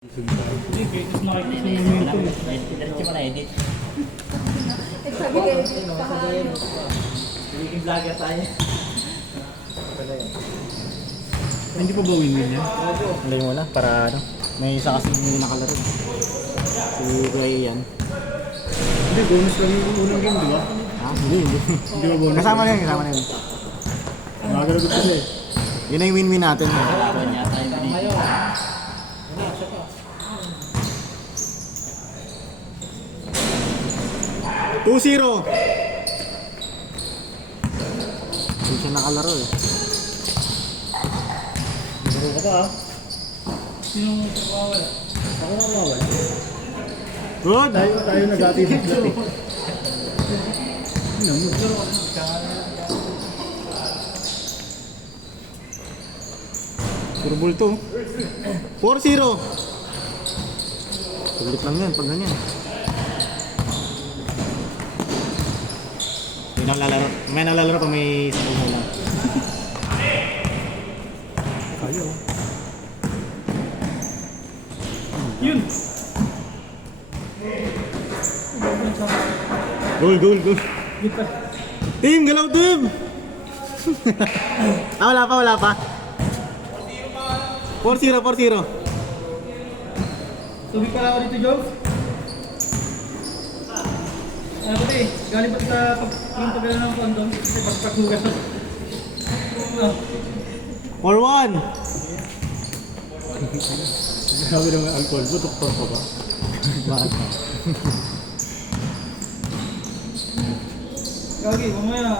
Hindi, greatest nakikita sa momento. Diretso mo na edit. Sabi kayo, kahapon. Nagiging vlogger tayo. Hindi pa ba win-win yan? Alay mo na para ano. May isa kasi hindi nakalaro. Si Kuya yan. Hindi, bonus lang yung unang game, di ba? Ha? Hindi. Hindi ba bonus? Kasama na yun, kasama na yun. Magalagot kasi. Yun na yung win-win natin. Two 0. Hindi siya nakalaro eh. Laro ka pa, ha? Sino mawawala? Ako na mawawala. Good! Tayo nag-ati sa flat eh. Ano mo? Turbol to. 4-0. Sulit lang yan pag ganyan. May nalalaro. May nalalaro pa may sabog mo lang. Ayaw. Yun! Goal. Team, galaw team! Wala pa. 4-0. Tubig pala ako dito, Joe. Ano ba eh? Galing pati sa pagpagalan ng kondom kasi pagpaghugas na. 4-1. Sabi ng alcohol, butok-tok pa ba? Bakit? Gagi, mamaya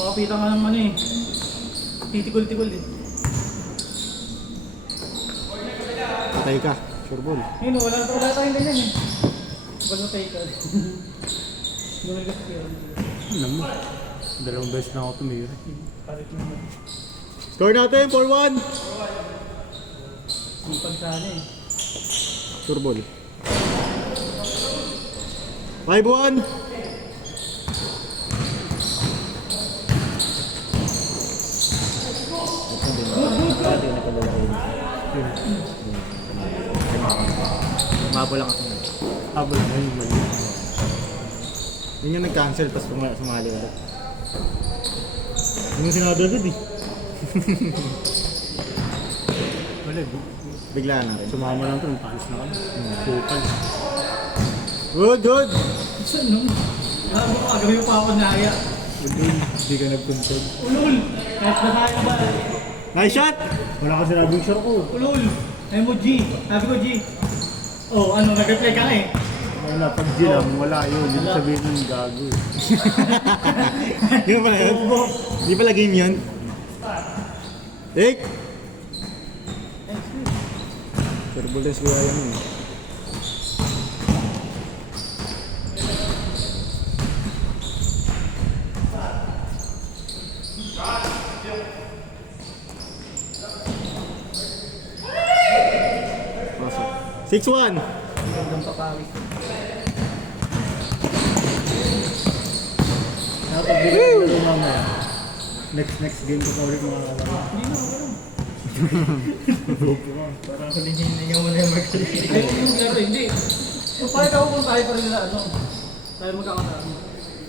makapita ka naman eh. Titikol-tikol eh. Patay ka. Sure ball. Yun, wala tayong ganyan eh. Bago tayo ka. Gawin ka sa kaya. Alam mo, dalawang beses na ako tumira. Palit naman. Score natin, 4-1. Sipag sana eh. Sure ball. 5-1. Mabo lang ako. Habol na yun, mali. Yun yung nag-cancel tapos sumali ulit. Yun yung sinabi agad eh. Wala, Bigla na rin. sumama lang ito, nagpalis na kami. Kupal. Good! Saan nung? Alam mo, agawin pa ako naya. Hindi ka nag-control. Ulul! Kahit na tayo ba? Nice shot! Wala ka sinabing sure ko. Ulul! Ay mo G! Sabi ko G! Oh, ano, nag-reply ka na eh. Wala, pag G lang, wala yun. Hindi sabihin ng gago eh. Yun pala yun? Di pala game yun? Take! Turbulence ko yan eh. Pasok. 6-1. Hanggang papawis. Nakapag-bilhin na rin mamaya. Next game ko pa ulit mga kalaro. Hindi na, wala. Parang huling-hininga mo na yung magaling. Ay, yung laro, hindi. So, parang ako kung tayo pa rin nila, ano, tayo magkakasama.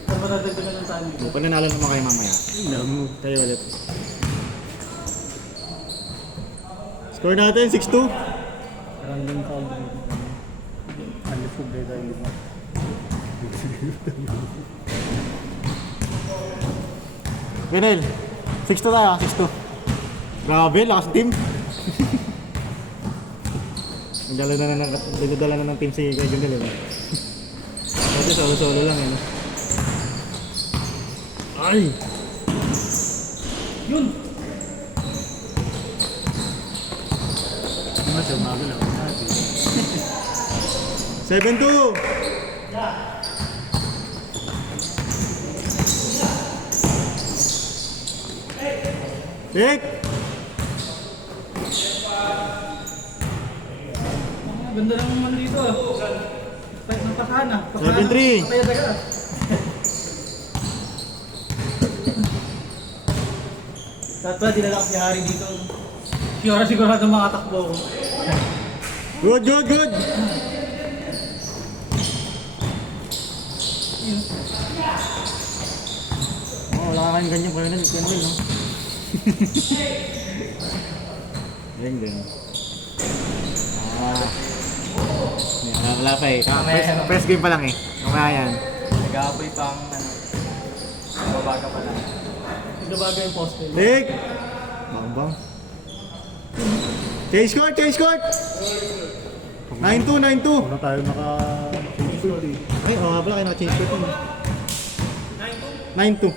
Pero matadagdagan ng tayo dito. Pananalo naman kayo mamaya. Alam mo. Tayo ulit. Score natin, 6-2. Parang lang ka ulit. Alifog na tayo lima. Pinel, 6-2 tayo, 6-2. Grabe, lakas team. Dinadala na ng team si Kuya Jundel. Kasi solo-solo lang eh. No? Ay! Yun! Mas umagal ako natin. 7-2! Take! Ganda lang naman dito ah. Kahit napasahan ah. 7-3. Patay-taga ah. Dapat dinala ko si Harry dito. Siguro sigurado makatakbo ko. Good, good, good. Oh, wala kayong ganyan kayo na. Ganyan, no? Ganyan, ganyan. Ah. Wala pa eh. First game pa lang eh. Mamaya yan. Nag-aapoy pang ano. Babaga pa lang. Babaga yung poste. Nick! Bang bang. Change court! Change court! 9-2, 9-2. Wala tayo naka-change court eh. Ay, oo nga pala kayo naka-change court yun. 9-2.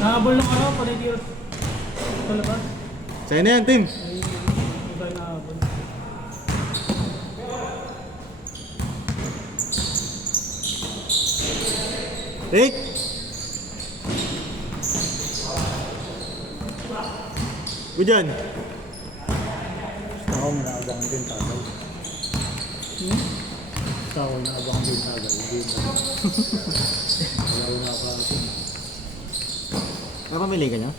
Nahabol ng ano, panitiro. Ito labas. Sa'yo na yan, team. Ay, iba nahabol. Rick! Good yan. Basta ako naabangan din tagal. Basta ako naabangan din tagal. Hindi na. Wala ko nakakarating. Kapamili ka niya?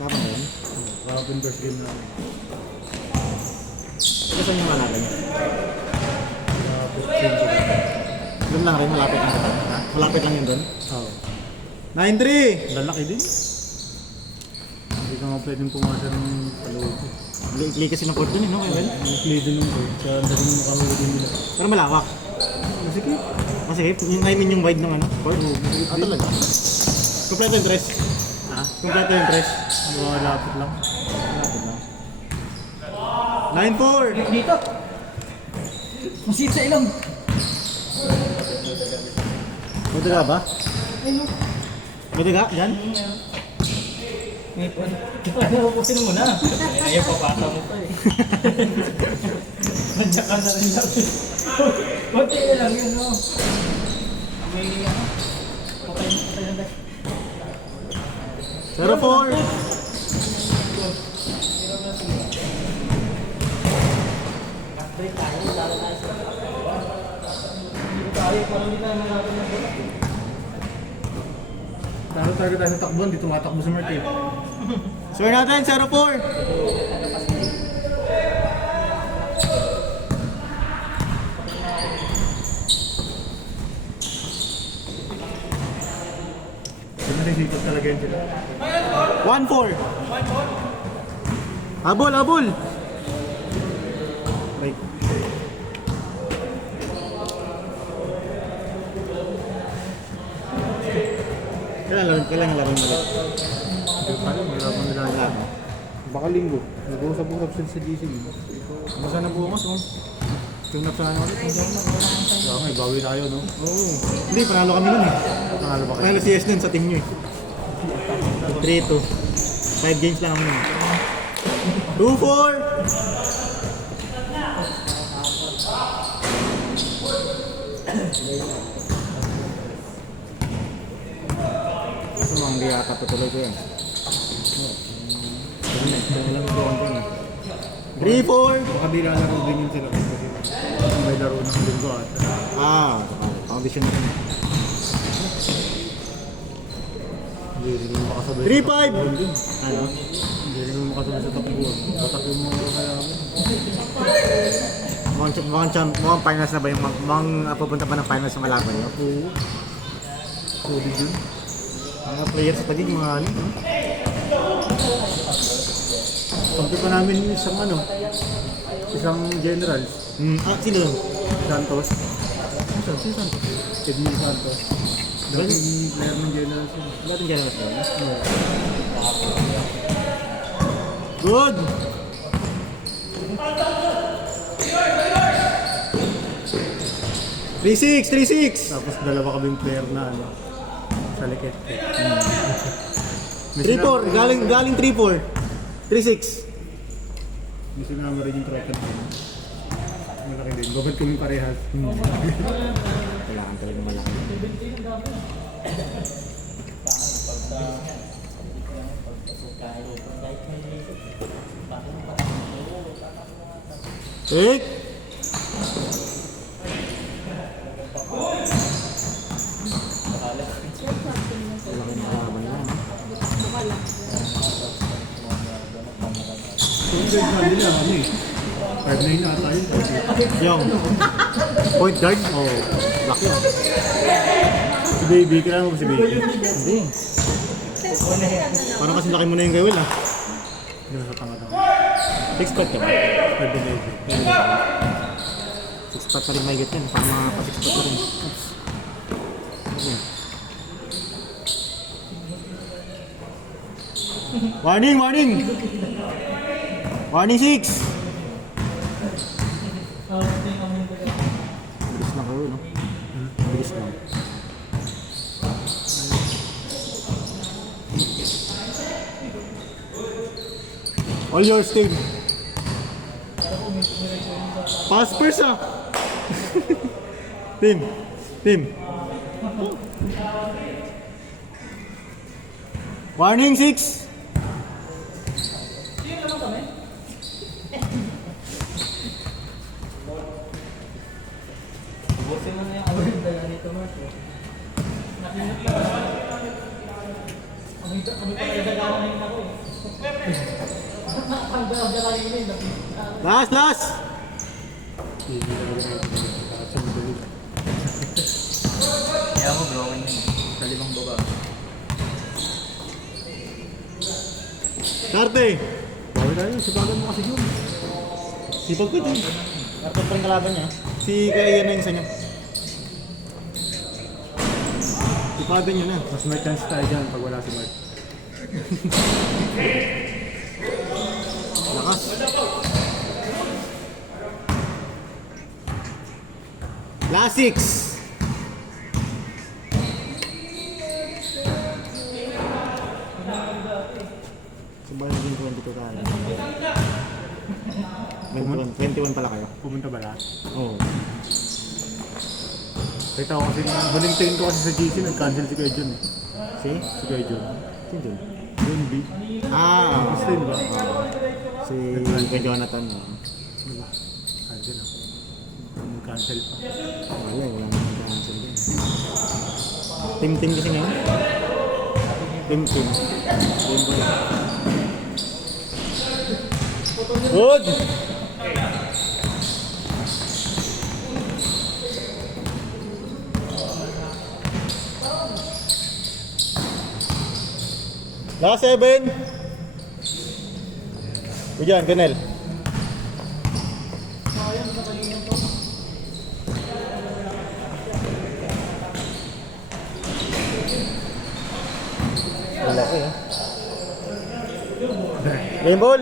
Kapamili? Kapag first game namin. Gusto niyo malapit? Kapag change court. Doon lang rin, malapit lang. Ha? Malapit lang yun doon? Oo. 9-3! Lalaki din. Hindi ka nga pwedeng pumasa ng paloob. Li kasi ng court doon eh, no? Kaya well? Play din yung court. Kaya dali mo makahuli nila. Pero malawak. Sige. Masakip. I mean yung wide ng ano? Court? Ah, talaga? Kompleto yung tres. Ha? Kompleto yung tres. Malapit lang. Malapit lang. 9-4! Dito! Masit sa ilong! May daga ba? May daga? Yan? Ano, upusin mo na. Ayaw, papasa mo pa eh. Nandiyan ka na rin lang. Kunti na lang yun, no? May ano? Okay na tayo. 0-4! Break tayo, lalo tayo sa... Dito tayo, parang hindi tayo malapit na bola. Taro tayo sa takbuhan, di tumatakbo sa Martin. Score natin, 0-4! Hindi nasisipat talaga yun sila. 1-4! Habol, habol! Right. Kailan laro mo ulit? Hindi pa rin, mahirapan nila. Wala. Baka linggo. Nag-uusap-usap sila sa GC. Basta na bukas, oh. Tunap sana ulit. Kaya nga, bawi tayo, no? Oo. Hindi, panalo kami nun eh. Panalo ba kayo? Panalo CS nun sa team nyo eh. 3-2. 5 games lang kami. 2-4! Kaso mga hindi ata patuloy ko yan. Lang ko ang yan. 3-4! Baka di lalaro din yun sila. Kasi may laro ng linggo at Foundation na yun. hindi rin mo makasabay. 3-5! Ano? Hindi rin mo makasabay sa takbuhan. Tatakbo mo kaya ako. Mukhang finals na ba yung mukhang pupunta pa ng finals yung kalaban nyo? Oo. Solid yun. Mga players sa tagig, mga ano? no? Kampi pa namin yung isang general. Sino yun? Santos. Sino Santos? Edmund Santos. Dating player ng general siya. Ba't yung general ba? Good! Three-six! Tapos dalawa kaming player na sa likit. 3-4! Galing 3-4. 3-6. May sinama rin yung tropa namin. Malaki din. Babad kami parehas. Kailangan talaga malaki. Rick! Yung guide na nila, 5'9" ata yun. Yung point guard? Oo. Oh, laki ah. Si Baby, kailangan mo ba si Baby? Hindi. Parang kasi laki mo na yung kay Will ah. Hindi na sa tanga lang. 6'5" ka ba? 5'11". 6'5" pa rin may get yan. Parang makaka-6'5" pa rin. Warning! Warning! Warning 6! Bilis lang kayo, no? Bilis lang. All yours, team. Pass first, ah! Team! Team! Warning 6! Busin mo na yung award na nito, Mark. Nakinit lang. Kami pala yung dagana na yun ako eh. Ang dagana yun eh. Last! Last! Baby talaga na yun. Sa madali. Kaya mo blowing yun. Sa limang baba. Karte! Bawal tayo, sipagan mo kasi yun. Sipag ko din. Karte pa rin kalaban niya. Si Kaya na yung isa niya. Sipagan niyo na. Mas may chance tayo dyan pag wala si Mark. Lakas. Last 6. Sumbay naging 22 tayo. 21 pala kayo. Pumunta ba lahat? Oo. Kita ko kasi, huling tingin ko kasi sa GC, nag-cancel si Kuya John. Si? Si Kuya John. Sino dun? John B. Ah! Basta yun ba? Si kay Jonathan. Cancel ako. Nag-cancel pa. Wala, wala naman cancel din. Team kasi ngayon. Team. Good! Last 7. Diyan, Kenel. Wala ko eh. Game ball.